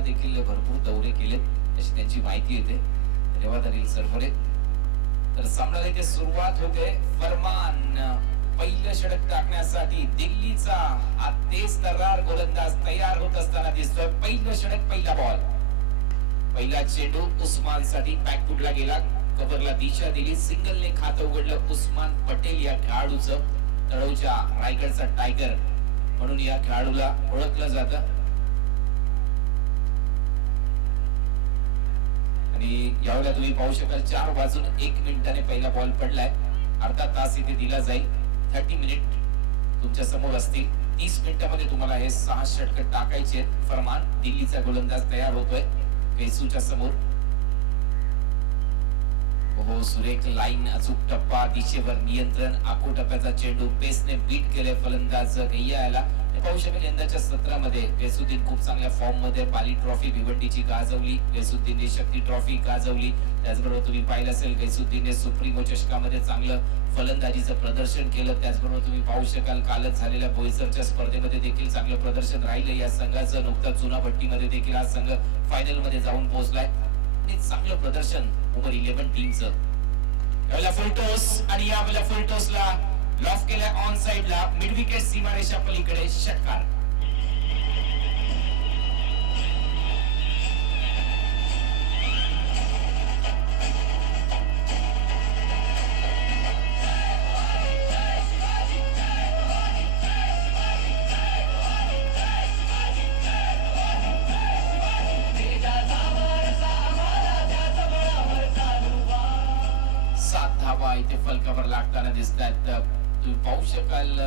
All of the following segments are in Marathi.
त्यांना देखील भरपूर दौरे केलेत अशी त्यांची माहिती येते. धन्यवाद अनिल सरफरे. तर सामन्याला इथे सुरुवात होते. फरमान पहिलं षटक टाकण्यासाठी दिल्लीचा हा तेज तर्रार गोलंदाज तयार होत असताना दिसतोय. पहिलं षटक, पहिला बॉल, पहिला चेंडू उस्मान साठी बॅकफुटला गेला, कव्हरला दिशा दिली, सिंगलने खातं उघडलं उस्मान पटेल या खेळाडूचं. तळोजा रायगडचा टायगर म्हणून या खेळाडूला ओळखलं जातं. आणि यावेळेला तुम्ही पाहू शकाल 4 वाजून 1 मिनिटाने पहिला बॉल पडलाय. अर्धा तास इथे दिला जाईल. 30 मिनिट तुमच्या समोर असतील. 30 मिनिटांमध्ये तुम्हाला हे 6 षटक टाकायचे आहेत. फरमान दिल्लीचा गोलंदाज तयार होतोय कैसूच्या समोर. हो, सुरेख लाईन, अचूक टप्पा, दिशेवर नियंत्रण, आखो टप्प्याचा चेंडू पेसने बीट केले फलंदाज गैयाला. पाहू शकाल यंदाच्या सत्रामध्ये गैसुद्दीन खूप चांगल्या फॉर्म मध्ये बाली ट्रॉफी भिवंडीची गाजवली, गैसुद्दीनने शक्ती ट्रॉफी गाजवली. त्याचबरोबर तुम्ही पाहिलं असेल गैसुद्दीनने सुप्रीमो चषकामध्ये चांगलं फलंदाजीचं प्रदर्शन केलं. त्याचबरोबर तुम्ही पाहू शकाल कालच झालेल्या बोईसरच्या स्पर्धेमध्ये देखील चांगलं प्रदर्शन राहिलं या संघाचं. नुकताच जुना भट्टीमध्ये देखील हा संघ फायनल मध्ये जाऊन पोहोचलाय आणि चांगलं प्रदर्शन ओव्हर 11 टीमचं. यावेळेला फुल टॉस आणि यावेळेला फुल टॉसला लॉफ केल्या ऑन साइडला, मिड विकेट सीमारेषा पलीकडे षटकार. इथे फलकावर लागताना दिसतात. तुम्ही पाहू शकाल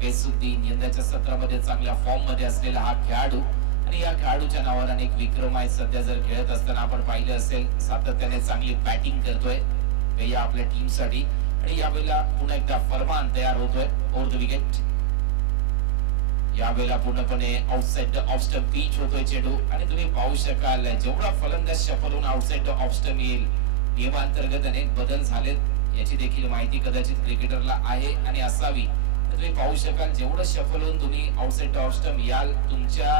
गैसुद्दीन यंदाच्या सत्रामध्ये चांगल्या फॉर्म मध्ये असलेला हा खेळाडू आणि या खेळाडूच्या नावावर अनेक विक्रम आहेत. सध्या जर खेळत असताना आपण पाहिलं असेल सातत्याने चांगली बॅटिंग करतोय गैया आपल्या टीम साठी. आणि यावेळेला पुन्हा एकदा फरमान तयार होतोय ओव्हर द विकेट. यावेळेला पूर्णपणे outside the off stump pitch होतोय चेंडू आणि तुम्ही पाहू शकाल जेवढा फलंदाज शफलून आउटसाइड द ऑफ स्टंप येईल नियमांतर्गत अनेक बदल झालेत याची देखील माहिती कदाचित क्रिकेटरला आहे आणि असावी. तुम्ही पाहू शकाल जेवढं शफल होऊन तुम्ही आउटसाइड ऑफ स्टंप याल तुमच्या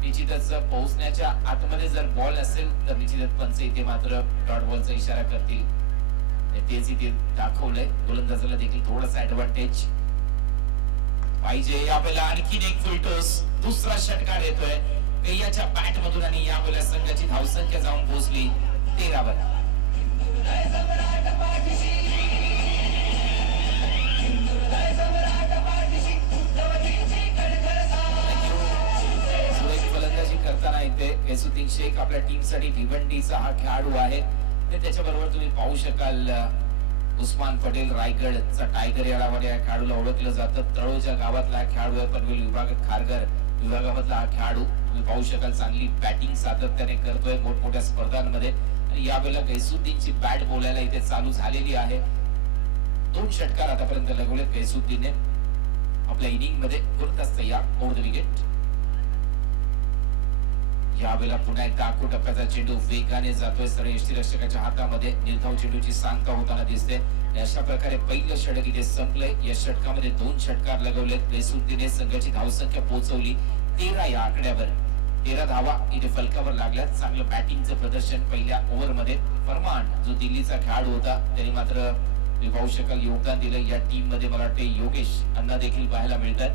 निश्चितच पोहोचण्याच्या आतमध्ये जर बॉल असेल तर निश्चितच पंच इथे मात्र डॉट बॉलचा इशारा करतील. तेच इथे दाखवलंय. गोलंदाजाला देखील थोडासा ऍडव्हान्टेज पाहिजे. यावेळेला आणखीन एक फुल टॉस, दुसरा षटकार येतोय गैयाच्या बॅट मधून आणि यावेळेला संघाची धावसंख्या जाऊन पोहोचली 13 वर. फलंदाजी करताना इथे गैसुद्दीन शेख आपल्या टीम साठी भिवंडीचा हा खेळाडू आहे. त्याच्याबरोबर तुम्ही पाहू शकाल उस्मान पटेल रायगडचा टायगर या नावाने या खेळाडूला ओळखलं जातं. तळोजा गावातला खेळाडू आहे. पनवेल विभागात खारघर विभागामधला हा खेळाडू तुम्ही पाहू शकाल चांगली बॅटिंग सातत्याने करतोय मोठमोठ्या स्पर्धांमध्ये. आणि यावेळेला गैसुद्दीनची बॅट बोलायला इथे चालू झालेली आहे. 2 षटकार आतापर्यंत लगवलेत गैसुद्दीनने आपल्या इनिंग मध्ये. कोणताच तयार ओव्हर द विकेट. यावेळेला पुन्हा एकदा आखो टप्प्याचा चेंडू वेगाने जातोय सरळ यष्टीरक्षकाच्या हातामध्ये. निर्धाव चेंडूची सांगता होताना दिसते. अशा प्रकारे पहिलं षटक इथे संपलंय. या षटकामध्ये 2 षटकार लगवलेत. गैसुद्दीनने संघाची धावसंख्या पोहोचवली 13 या आकड्यावर. 13 धावा इथे फलकावर लागल्यात. चांगलं बॅटिंगचं प्रदर्शन पहिल्या ओव्हर मध्ये. फरमान जो दिल्लीचा खेळाडू होता त्यांनी मात्र तुम्ही पाहू शकाल योगदान दिलं या टीम मध्ये. मला वाटते योगेश अण्णा देखील पाहायला मिळतात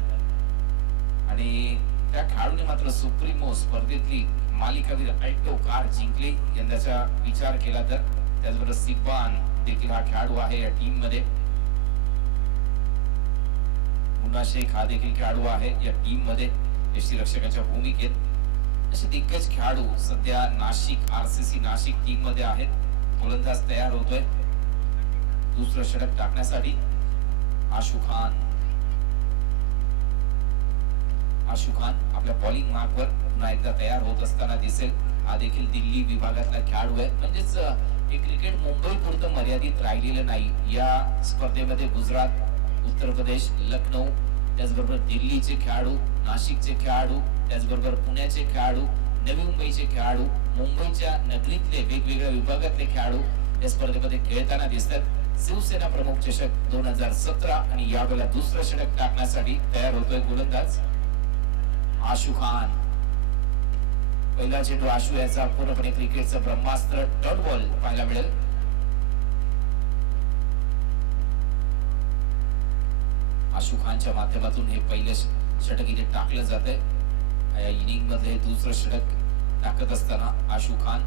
आणि त्या खेळाडूने मात्र सुप्रीमो स्पर्धेतली मालिकावीर अल्टो कार जिंकली यंदाचा विचार केला तर. त्याचबरोबर सिब्बान देखील हा खेळाडू आहे या टीम मध्ये. मुन्ना शेख हा देखील खेळाडू आहे या टीम मध्ये यष्टीरक्षकाच्या भूमिकेत. असे दिग्गज खेळाडू सध्या नाशिक आरसीसी नाशिक टीम मध्ये आहेत. गोलंदाज तयार होतोय दुसरं षटक टाकण्यासाठी. आशू खान आपल्या बॉलिंग मार्कवर पुन्हा एकदा तयार होत असताना दिसेल. हा देखील दिल्ली विभागातला खेळाडू आहे. म्हणजेच हे क्रिकेट मुंबई पुरतं मर्यादित राहिलेलं नाही. या स्पर्धेमध्ये गुजरात, उत्तर प्रदेश, लखनौ, त्याचबरोबर दिल्लीचे खेळाडू, नाशिकचे खेळाडू, त्याचबरोबर पुण्याचे खेळाडू, नवी मुंबईचे खेळाडू, मुंबईच्या नगरीतले वेगवेगळ्या विभागातले खेळाडू या स्पर्धेमध्ये खेळताना दिसतात. शिवसेना प्रमुख चषक 2017 आणि यावेळेला दुसरं षटक टाकण्यासाठी तयार होतोय गोलंदाज आशू खान. पहिला चेंडू आशु याचा पूर्णपणे क्रिकेटचं ब्रह्मास्त्र डॉट बॉल पाहायला मिळेल. आशु खानच्या माध्यमातून हे पहिले षटक इथे टाकलं जाते. या इनिंग मध्ये दुसरं षटक टाकत असताना आशु खान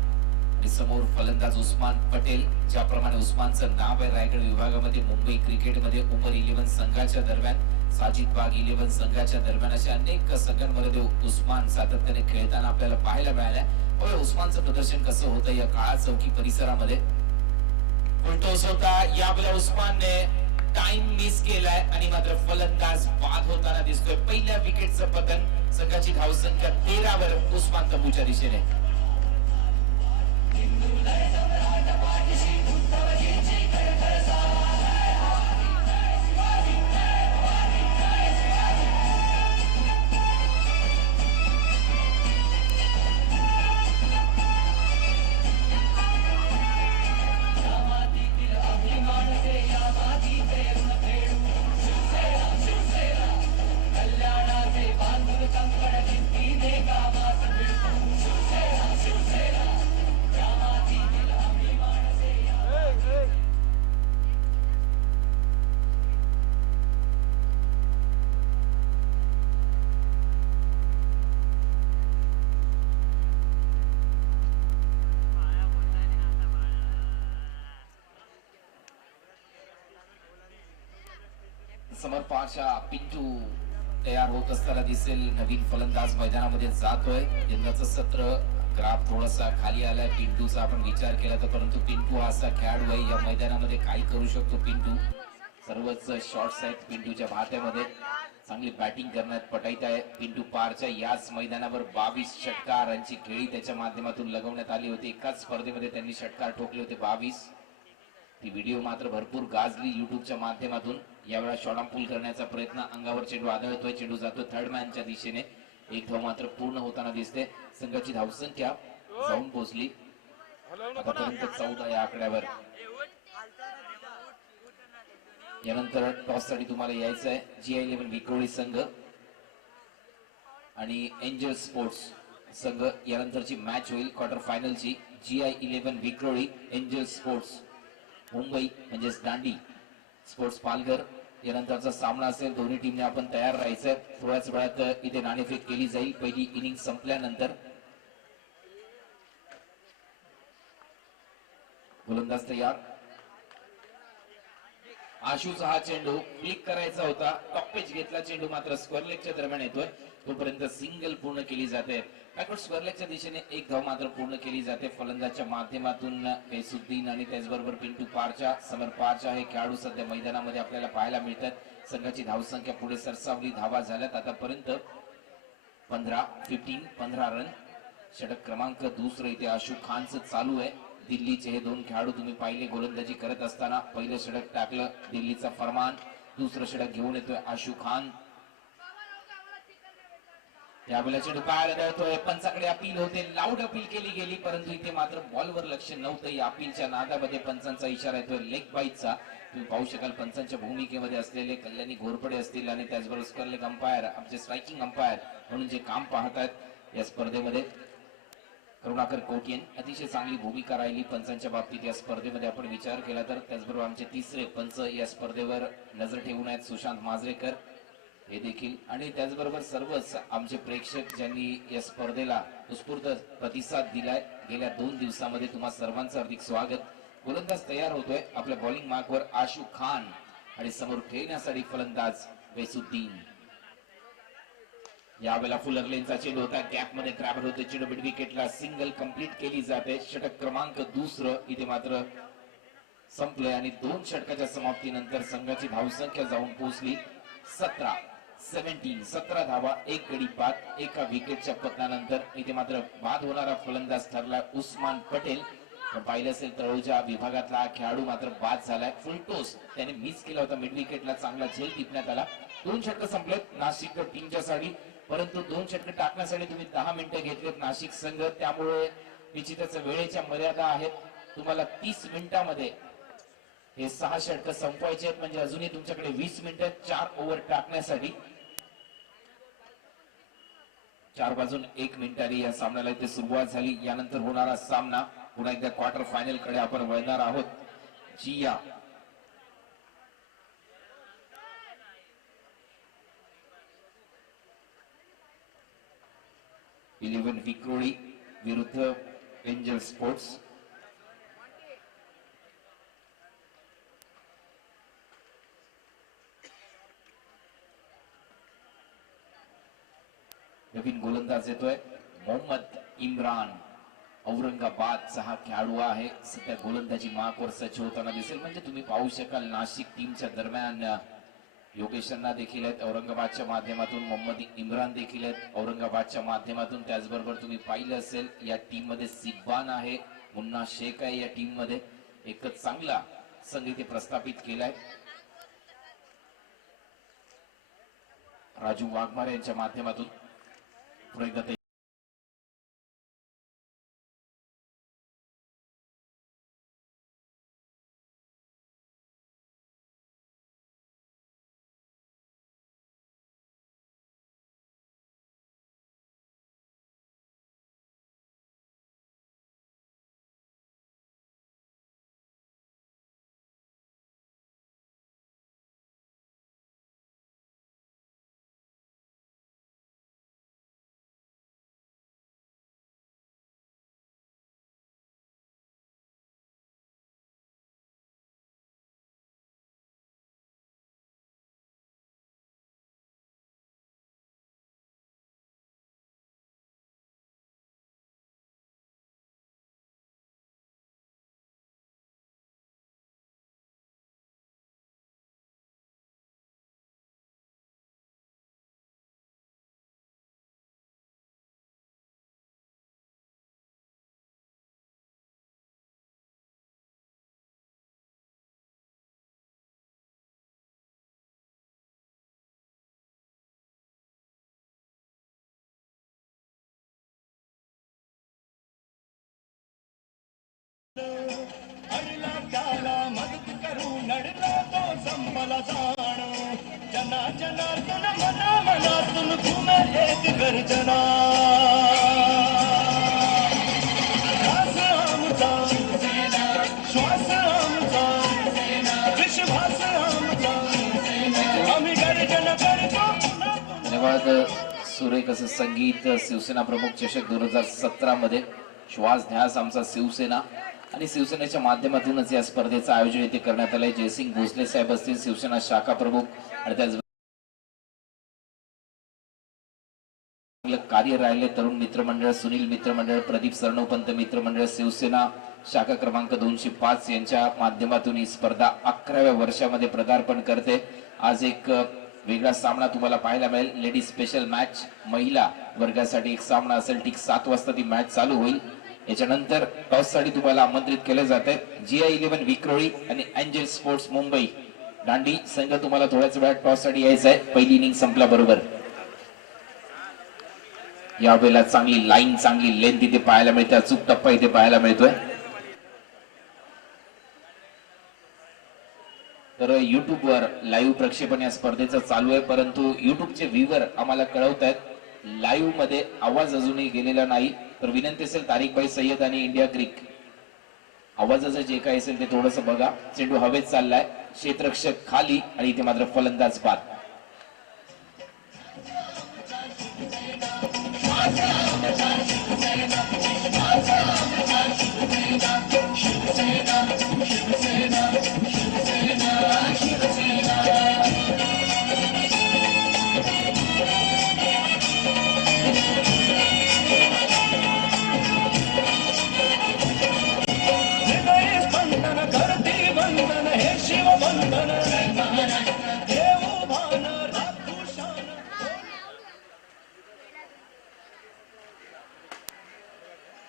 आणि समोर फलंदाज उस्मान पटेल. ज्याप्रमाणे उस्मानचं नाव आहे रायगड विभागामध्ये मुंबई क्रिकेटमध्ये उमर 11 संघाच्या दरम्यान, साजिद बाग 11 संघाच्या दरम्यान अशा अनेक संघांमध्ये उस्मान सातत्याने खेळताना आपल्याला पाहायला मिळालंय. उस्मानचं प्रदर्शन कसं होतं या काळा चौकी परिसरामध्ये. उलटोस होता यावेळेला उस्मानने टाइम मिस केलाय आणि मात्र फलंदाज बाद होताना दिसतोय. पहिल्या विकेटचं पतन. संघाची धावसंख्या 13 वर उस्मान तंबूच्या दिशेने. समर्पाच्या पिंटू तयार होत असताना दिसेल. नवीन फलंदाज मैदानामध्ये जातोय. यंदाचं सत्र ग्राफ थोडासा खाली आलाय पिंटूचा आपण विचार केला तर, परंतु पिंटू हा असा खेळाडू आहे या मैदानामध्ये काही करू शकतो. पिंटू सर्वच शॉट्स आहेत पिंटूच्या भात्यामध्ये. चांगली बॅटिंग करण्यात पटाईत आहे. पिंटू पारच्या याच मैदानावर 22 षटकारांची खेळी त्याच्या माध्यमातून लगवण्यात आली होती. एकाच स्पर्धेमध्ये त्यांनी षटकार ठोकले होते 22. ती व्हिडिओ मात्र भरपूर गाजली युट्यूबच्या माध्यमातून. यावेळा शॉर्टपुल करण्याचा प्रयत्न. अंगावर चेंडू आदळतोय. चेंडू जातो थर्ड मॅनच्या दिशेने. एक धाव मात्र पूर्ण होताना दिसते. संघाची धावसंख्या जाऊन पोहोचली आतापर्यंत 14 या आकड्यावर. यानंतर टॉस साठी तुम्हाला यायचं आहे. GI11 विक्रोळी संघ आणि एंजल स्पोर्ट्स संघ यानंतरची मॅच होईल क्वार्टर फायनलची. GI11 Vikhroli, Angel Sports Mumbai म्हणजेच दांडी स्पोर्ट्स पालघर यानंतरचा सामना असेल. दोन्ही टीमने आपण तयार राहायचंय. थोड्याच वेळात इथे नाणेफेक केली जाईल पहिली इनिंग संपल्यानंतर. गोलंदाज तयार. आशुचा हा चेंडू क्लिक करायचा होता. टॉपेज घेतला चेंडू मात्र स्क्वेअर लेगच्या दरम्यान येतोय. तोपर्यंत सिंगल पूर्ण केली जाते. बॅकवर्ड स्क्वेअर लेगच्या दिशेने एक धाव मात्र पूर्ण केली जाते फलंदाजच्या माध्यमातून. फैसुद्दीन आणि त्याचबरोबर पिंटू पारच्या, समर पारच्या हे खेळाडू सध्या मैदानामध्ये आपल्याला पाहायला मिळतात. संघाची धावसंख्या पुढे सरसावली. धावा झाल्यात आतापर्यंत 15 रन. षटक क्रमांक दुसरं इथे आशु खानचं चालू आहे. दिल्लीचे हे दोन खेळाडू तुम्ही पाहिले गोलंदाजी करत असताना. पहिलं षटक टाकलं दिल्लीचा फरमान. दुसरं षटक घेऊन येतोय आशु खान. यावेळेला चेंडू पायाला धरतोय. पंचाकडे अपील होते. लाऊड अपील केली गेली परंतु इथे मात्र बॉलवर लक्ष नव्हतं. या अपीलच्या नादामध्ये पंचांचा इशारा येतोय लेग बाईटचा. तुम्ही पाहू शकाल पंचांच्या भूमिकेमध्ये असलेले कल्याणी घोरपडे असतील आणि त्याचबरोबर स्क्वेअर लेग अंपायर, आमचे स्ट्रायकिंग अंपायर म्हणून जे काम पाहतायत या स्पर्धेमध्ये करुणाकर कोटियन. अतिशय चांगली भूमिका राहिली पंचांच्या बाबतीत या स्पर्धेमध्ये आपण विचार केला तर. त्याचबरोबर आमचे तिसरे पंच या स्पर्धेवर नजर ठेवून आहेत सुशांत माजरेकर हे देखील. आणि त्याचबरोबर सर्वच आमचे प्रेक्षक ज्यांनी या स्पर्धेला उत्स्फूर्त प्रतिसाद दिलाय गेल्या 2 दिवसामध्ये. तुम्हा सर्वांचं हार्दिक स्वागत. गोलंदाज तयार होतोय आपल्या बॉलिंग मार्कवर आशु खान आणि समोर खेळण्यासाठी फलंदाज फैसुद्दीन. यावेळेला फुलर लेनचा चेंडू होता. गॅप मध्ये ग्रॅबर होते. चेंडू मिड विकेटला सिंगल कंप्लीट केली जाते. षटक क्रमांक दुसरं इथे मात्र संपलंय आणि 2 षटकाच्या समाप्तीनंतर संघाची धावसंख्या जाऊन पोहोचली 17 धावा, 1 गडी बाद. एका विकेटच्या पतनानंतर इथे मात्र बाद होणारा फलंदाज ठरला उस्मान पटेल. पाहिलं असेल तळोजा विभागातला खेळाडू मात्र बाद झालाय. फुलटोस त्याने मिस केला होता मिड विकेटला. चांगला झेल टिपण्यात आला. 2 षटक संपलेत नाशिक टीमच्या साठी परंतु 2 षटक टाकण्यासाठी तुम्ही 10 मिनिटं घेतलेत नाशिक संघ. त्यामुळे निश्चितच वेळेच्या मर्यादा आहेत. तुम्हाला 30 मिनिटांमध्ये हे 6 षटक संपवायचे आहेत. म्हणजे अजूनही तुमच्याकडे 20 मिनिटं 4 ओव्हर टाकण्यासाठी. 4 वाजून 1 मिनिटांनी या सामन्याला इथे सुरुवात झाली. यानंतर होणारा सामना पुन्हा एकदा क्वार्टर फायनल कडे आपण वळणार आहोत. जिया इलेव्हन विक्रोळी विरुद्ध एंजल स्पोर्ट्स. नवीन गोलंदाज येतोय मोहम्मद इम्रान. औरंगाबादचा हा खेळाडू आहे. सध्या गोलंदाजी मार्कवर सज्ज होताना दिसेल. म्हणजे तुम्ही पाहू शकाल नाशिक टीमच्या दरम्यान योगेश खन्ना देखील आहेत औरंगाबादच्या माध्यमातून. मोहम्मद इम्रान देखील आहेत औरंगाबादच्या माध्यमातून. त्याचबरोबर तुम्ही पाहिलं असेल या टीम मध्ये सिब्बान आहे, मुन्ना शेख आहे या टीम मध्ये. एक चांगला संघ इथे प्रस्थापित केलाय. राजू वाघमारे यांच्या माध्यमातून पुढे मदत करू नडला तो संभला जाण जना जनार्दन मना मनातून घुमे एक गर्जना. श्वास आमचा श्वास आमचा विश्वास आमचा आम्ही गर्जना करतो. धन्यवाद. सुरेख असं संगीत शिवसेना प्रमुख चषक 2017 मध्ये श्वास ध्यास आमचा शिवसेना आणि शिवसेनेच्या माध्यमातूनच या स्पर्धेचं आयोजन इथे करण्यात आलंय. जयसिंग भोसले साहेब असतील शिवसेना शाखा प्रमुख आणि त्याच कार्य राहिले तरुण मित्रमंडळ, सुनील मित्रमंडळ, प्रदीप सरनोपंत मित्रमंडळ, शिवसेना शाखा क्रमांक 205 यांच्या माध्यमातून ही स्पर्धा 11व्या वर्षामध्ये पदार्पण करते. आज एक वेगळा सामना तुम्हाला पाहायला मिळेल. लेडीज स्पेशल मॅच महिला वर्गासाठी एक सामना असेल. ठीक 7 वाजता ती मॅच चालू होईल. याच्यानंतर टॉस साठी तुम्हाला आमंत्रित केले जाते. जिया 11 विक्रोळी आणि एंजल स्पोर्ट्स मुंबई दांडी संघ तुम्हाला थोड्याच वेळात टॉस साठी यायचं आहे. पहिली इनिंग संपल्याबरोबर यावेळेला चांगली लाईन, चांगली लेंथ इथे पाहायला मिळते. अचूक टप्पा इथे पाहायला मिळतोय. तर युट्यूबवर लाईव्ह प्रक्षेपण या स्पर्धेचं चालू आहे. परंतु युट्यूबचे व्ह्यूवर आम्हाला कळवत आहेत लाईव्ह मध्ये आवाज अजूनही गेलेला नाही. तर विनंती असेल तारिकभाई सय्यद आणि इंडिया क्रिक आवाजाचं जे काही असेल ते थोडंसं बघा. चेंडू हवेत चाललाय, क्षेत्ररक्षक खाली आणि इथे मात्र फलंदाज बाद.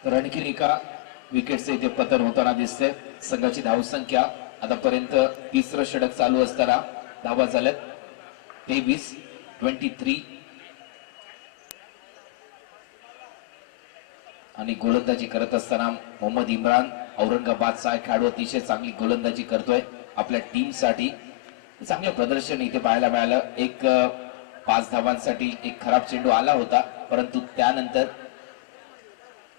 तर आणखी एका विकेटचे इथे पतन होताना दिसते. संघाची धावसंख्या आतापर्यंत तिसरं षटक चालू असताना धावा झाल्यात 23 आणि गोलंदाजी करत असताना मोहम्मद इम्रान औरंगाबादचा खेळाडू अतिशय चांगली गोलंदाजी करतोय आपल्या टीम साठी. चांगलं प्रदर्शन इथे पाहायला मिळालं. एक 5 धावांसाठी एक खराब चेंडू आला होता परंतु त्यानंतर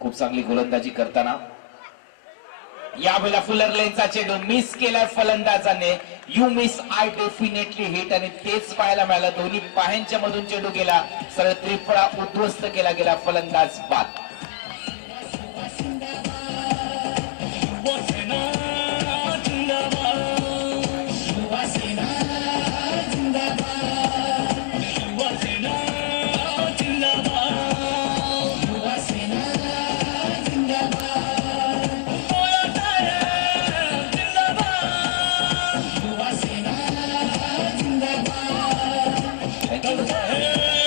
खूप चांगली गोलंदाजी करताना यावेळेला फुलर लेनचा चेंडू मिस केलाय फलंदाजाने. You miss I definitely hit, आणि तेच पाहायला मिळालं. दोन्ही पायांच्या मधून चेंडू गेला, सरळ त्रिफळा उद्ध्वस्त केला गेला, फलंदाज बाद.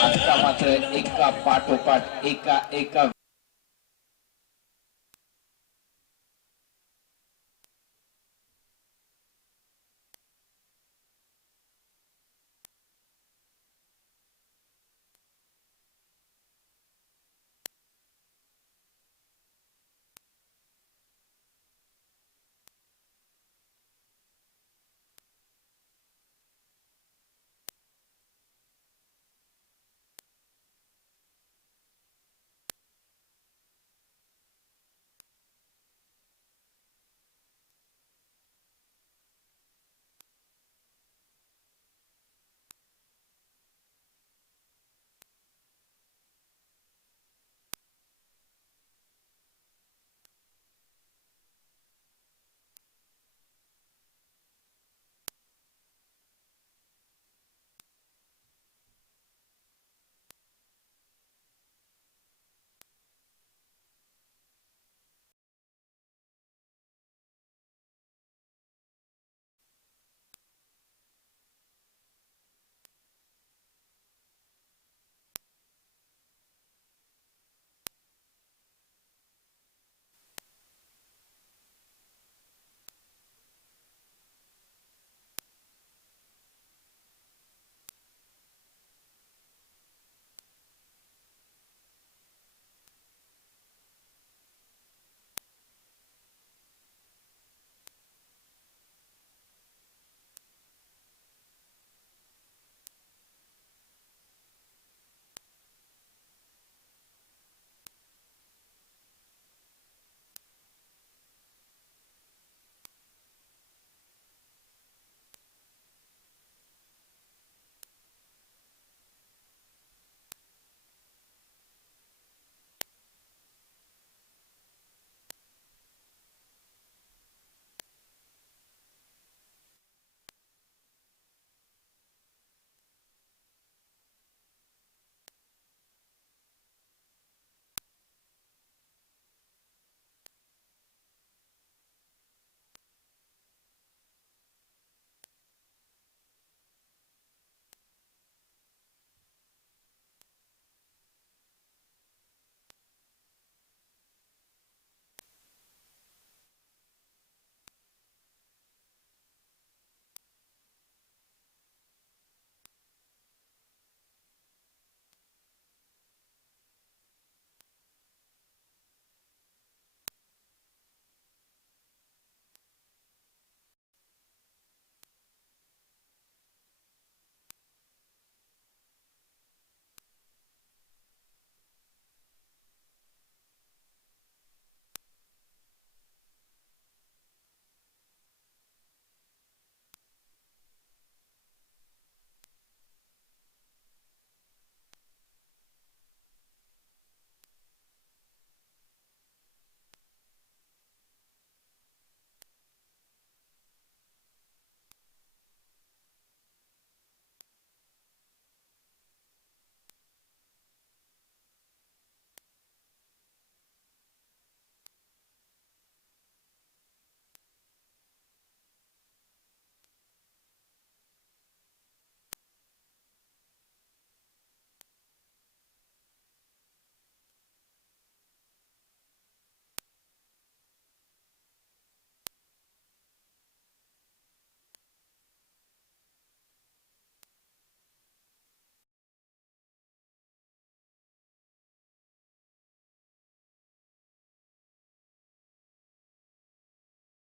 आता मात्र एका पाठोपाठ एका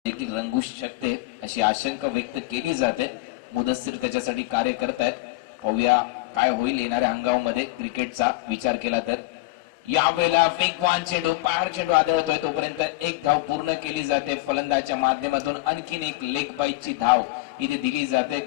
देखील रंगू शकते अशी आशंका व्यक्त केली जाते. मुदस्सीर त्याच्यासाठी कार्य करतायत. पाहूया काय होईल येणाऱ्या हंगामामध्ये क्रिकेटचा विचार केला तर. यावेळेला वेगवान चेंडू, पहाड चेंडू आदळतोय, तोपर्यंत एक धाव पूर्ण केली जाते फलंदाच्या माध्यमातून. आणखीन एक लेग बाईटची धाव इथे दिली जाते.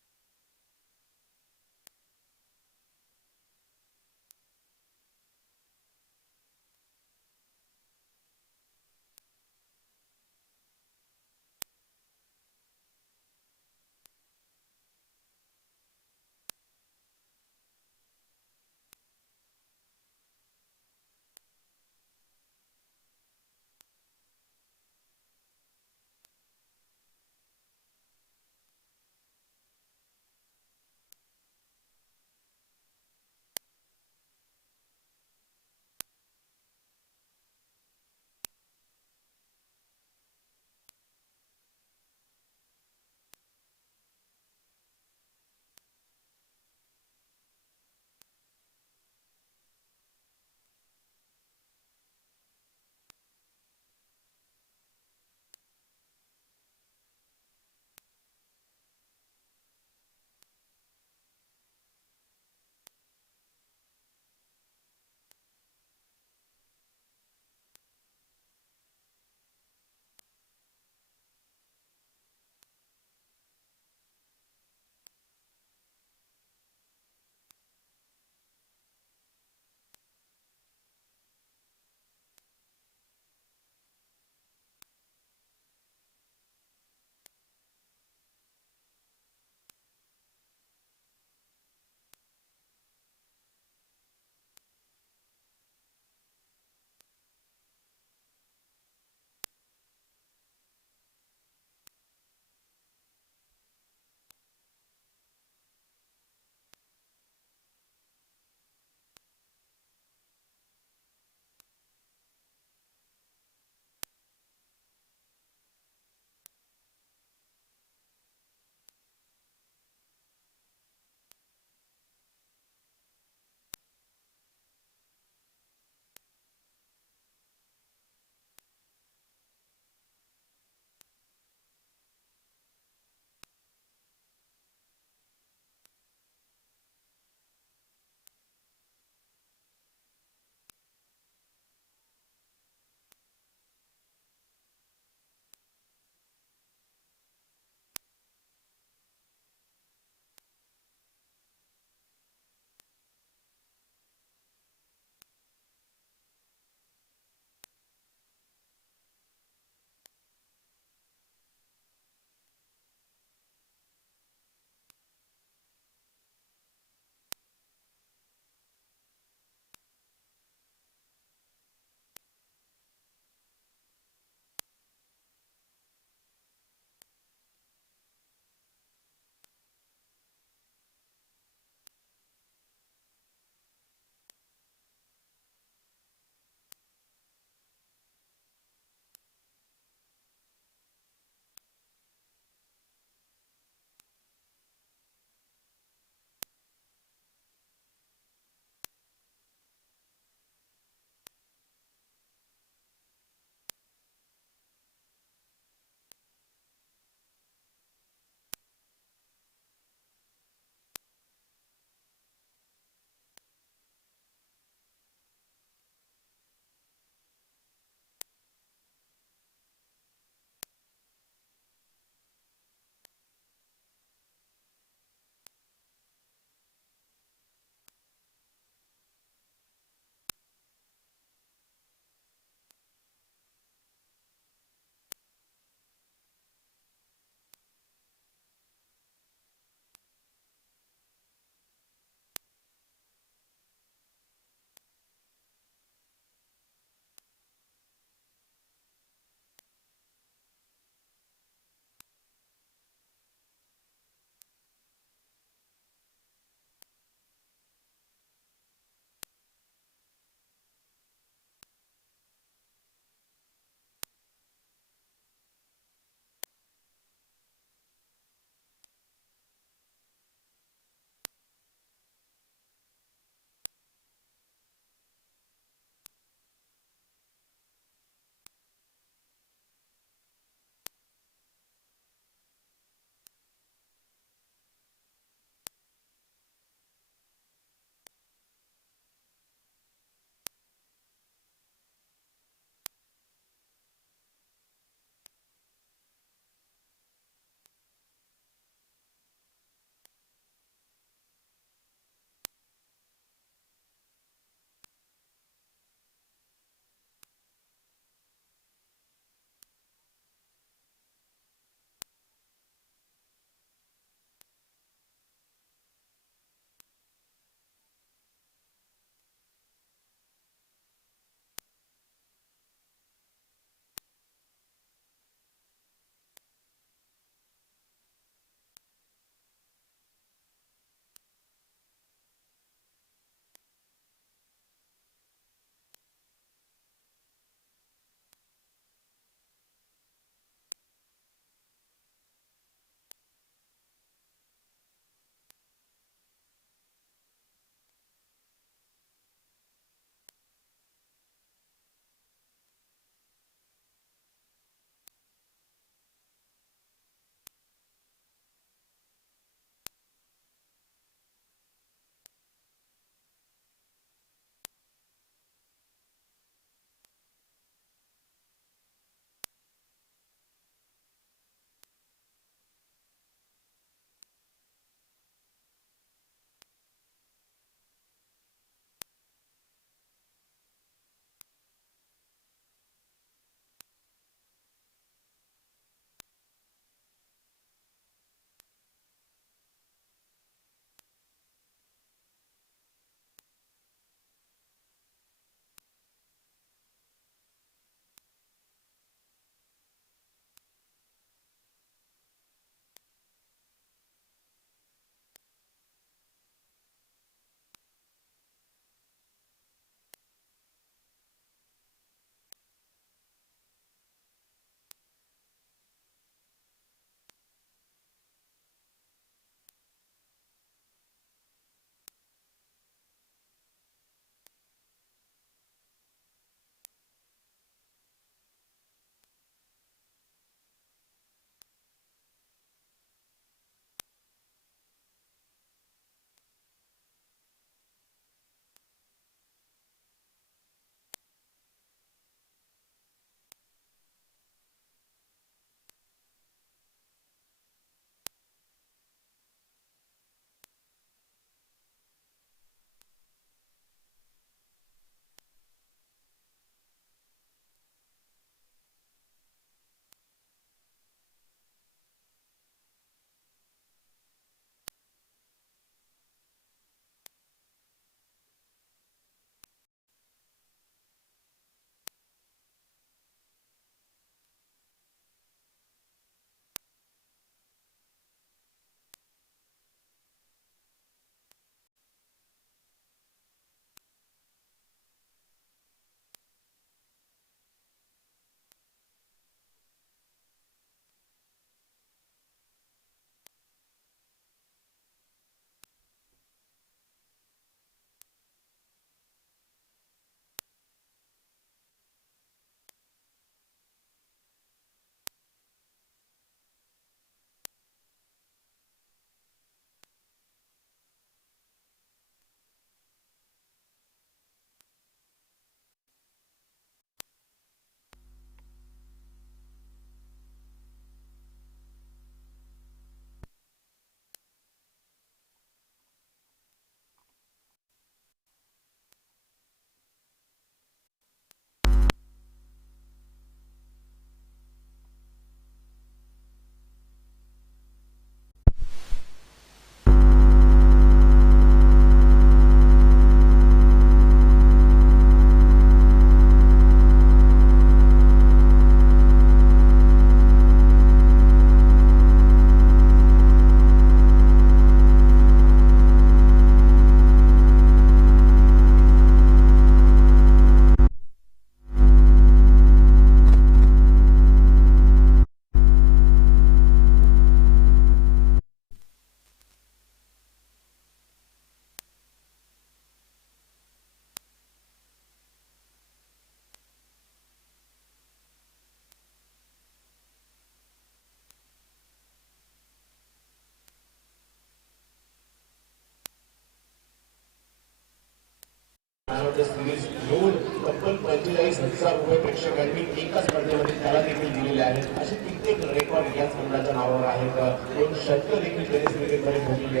सिरीज घेऊन तब्बल 45,000 रुपये प्रेक्षकांनी एका स्पर्धेमध्ये त्याला देखील दिलेले आहेत. असे कित्येक रेकॉर्ड या संघाच्या नावावर आहेत. 2 शतक देखील टेनिस क्रिकेटमध्ये ठोकलेले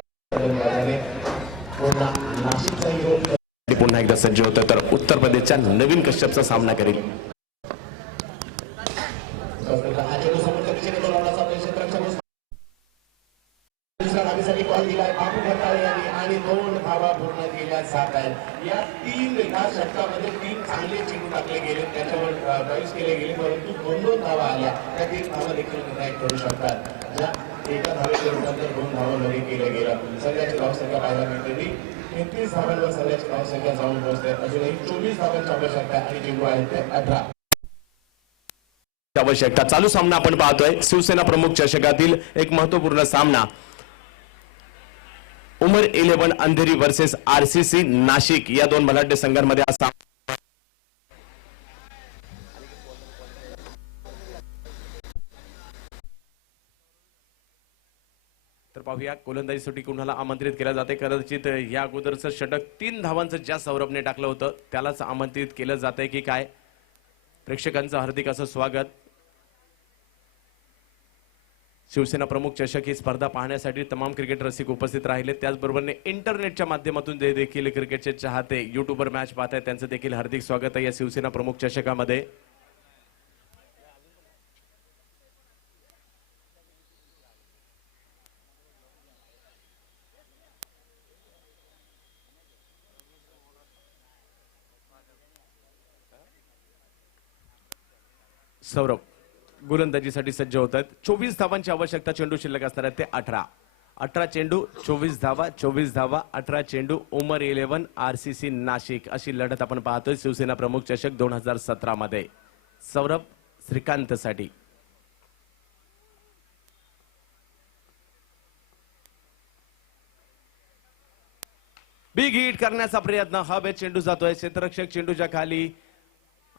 नाशिकचा हिरो पुन्हा एकदा सज्ज होतं तर उत्तर प्रदेशच्या नवीन कश्यपचा सामना करेल. कॉल दिलाय बाबू भटाळे यांनी आणि 2 धावा पूर्ण केल्या जात आहेत. या 3 षटकामध्ये 3 चांगले चेंडू टाकले गेले, त्याच्यावर प्रवेश केले गेले, परंतु 2 धावा आल्या. त्या 3 धावा देखील निर्णायक ठरू शकतात. ज्या एका धावेच्या रूपांतर 2 धावांमध्ये केलं गेलं. संघाची धावसंख्या पाहायला मिळते 33 धावांवर संघाची धावसंख्या जाऊन पोहोचते. अजूनही 24 धावांची आवश्यकता आणि चेंडू आहेत ते 18. आवश्यकता चालू सामना आपण पाहतोय. शिवसेना प्रमुख चषकातील एक महत्वपूर्ण सामना. उमर 11 अंधेरी वर्सेस आरसीसी नाशिक या 2 बलाढ्य संघांमध्ये हा सामना. तर पाहूया गोलंदाजीसाठी कुणाला आमंत्रित केलं जाते. कदाचित या अगोदरचं षटक 3 धावांचं ज्या सौरभने टाकलं होतं त्यालाच आमंत्रित केलं जातंय की काय. प्रेक्षकांचं हार्दिक असं स्वागत. शिवसेना प्रमुख चषक ही स्पर्धा पाहण्यासाठी तमाम क्रिकेट रसिक उपस्थित राहिले. त्याचबरोबर इंटरनेटच्या माध्यमातून जे देखील क्रिकेटचे चाहते युट्यूबर मॅच पाहत आहेत त्यांचं देखील हार्दिक स्वागत आहे या शिवसेना प्रमुख चषकामध्ये. सौरभ गोलंदाजीसाठी सज्ज होत आहेत. 24 धावांची आवश्यकता. चेंडू शिल्लक असणार आहेत ते 18 चेंडू 24 धावा 24 धावा 18 चेंडू. उमर 11 आरसीसी नाशिक अशी लढत आपण पाहतोय शिवसेना प्रमुख चषक 2017 मध्ये. सौरभ श्रीकांत साठी बिग हिट करण्याचा प्रयत्न. हवे चेंडू जातोय क्षेत्ररक्षक चेंडूच्या खाली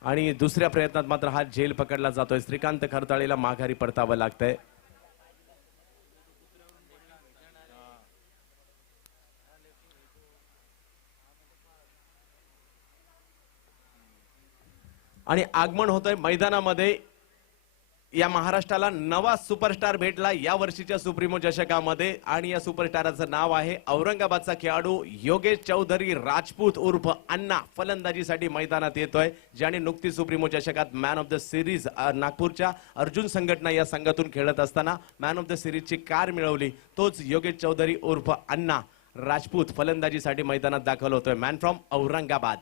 आणि दुसऱ्या प्रयत्नात मात्र हा झेल पकडला जातोय. श्रीकांत खरताळेला माघारी परतावं लागतंय. आणि आगमन होतंय मैदानामध्ये. या महाराष्ट्राला नवा सुपरस्टार भेटला या वर्षीच्या सुप्रीमो चषकामध्ये आणि या सुपरस्टाराचं नाव आहे औरंगाबादचा खेळाडू योगेश चौधरी राजपूत उर्फ अण्णा. फलंदाजीसाठी मैदानात येतोय. ज्याने नुकतीच सुप्रीमो चषकात मॅन ऑफ द सिरीज नागपूरच्या अर्जुन संघटना या संघातून खेळत असताना मॅन ऑफ द सिरीजची कार मिळवली. तोच योगेश चौधरी उर्फ अण्णा राजपूत फलंदाजीसाठी मैदानात दाखल होतोय. Man from Aurangabad.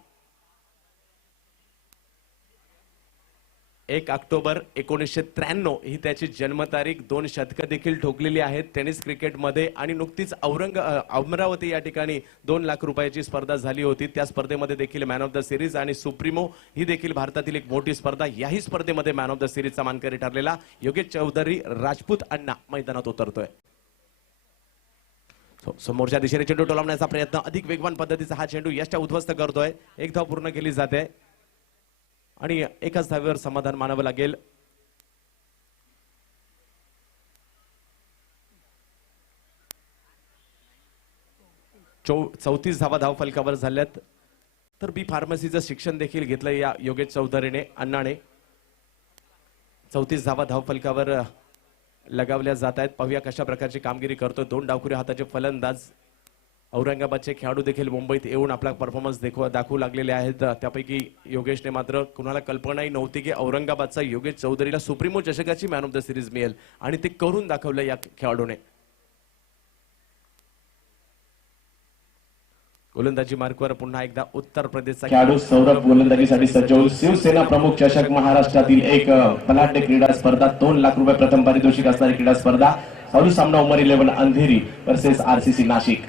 1 ऑक्टोबर 1993 ही त्याची जन्मतारीख. 2 शतकं देखील ठोकलेली आहेत टेनिस क्रिकेटमध्ये. आणि नुकतीच अमरावती या ठिकाणी 2 लाख रुपयाची स्पर्धा झाली होती. त्या स्पर्धेमध्ये देखील मॅन ऑफ द सिरीज आणि सुप्रीमो ही देखील भारतातील एक मोठी स्पर्धा. याही स्पर्धेमध्ये मॅन ऑफ द सिरीजचा मानकरी ठरलेला योगेश चौधरी राजपूत अण्णा मैदानात उतरतोय. समोरच्या दिशेने चेंडू टोलावण्याचा प्रयत्न. अधिक वेगवान पद्धतीचा हा चेंडू यष्ट उद्ध्वस्त करतोय. 1 धाव पूर्ण केली जाते आणि एकाच धावेवर समाधान मानावं लागेल. चौतीस धावा धाव फलकावर झाल्यात. तर बी फार्मसीचं शिक्षण देखील घेतलं या योगेश चौधरीने अण्णाने. 34 धावा धाव फलकावर लगावल्या जात आहेत. पाहूया कशा प्रकारची कामगिरी करतोय 2 डावखुरी हाताचे फलंदाज. औरंगाबादचे खेळाडू देखील मुंबईत येऊन आपला परफॉर्मन्स दाखवू लागलेले आहेत. त्यापैकी योगेशने मात्र कुणाला कल्पनाही नव्हती की औरंगाबादचा योगेश चौधरीला सुप्रीमो चषकाची मॅन ऑफ द सिरीज मिळेल आणि ते करून दाखवलं या खेळाडूने. गोलंदाजी मार्कवर पुन्हा एकदा उत्तर प्रदेशचा खेळाडू सौरभ गोलंदाजीसाठी सज्ज होऊन शिवसेना प्रमुख चषक महाराष्ट्रातील एक बलाढ्य क्रीडा स्पर्धा. 2 लाख रुपये प्रथम पारितोषिक असणारी क्रीडा स्पर्धा. चालू सामना उमर 11 अंधेरी वर्सेस आरसीसी नाशिक.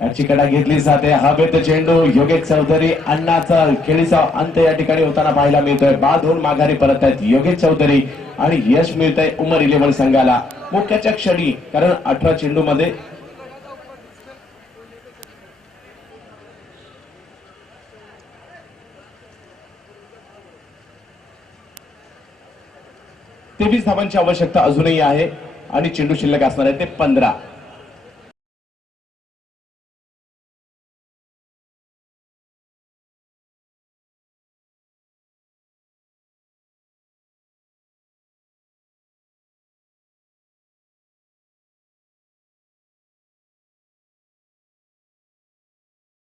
याची कडा घेतली जाते. हवेत चेंडू योगेश चौधरी अण्णाचा खेळीचा अंत या ठिकाणी होताना पाहायला मिळतोय. बाद होऊन माघारी परत आहेत योगेश चौधरी आणि यश मिळतंय उमर 11 संघाला मोक्याच्या क्षणी. कारण 18 चेंडू मध्ये 23 धावांची आवश्यकता अजूनही आहे आणि चेंडू शिल्लक असणार आहे ते 15.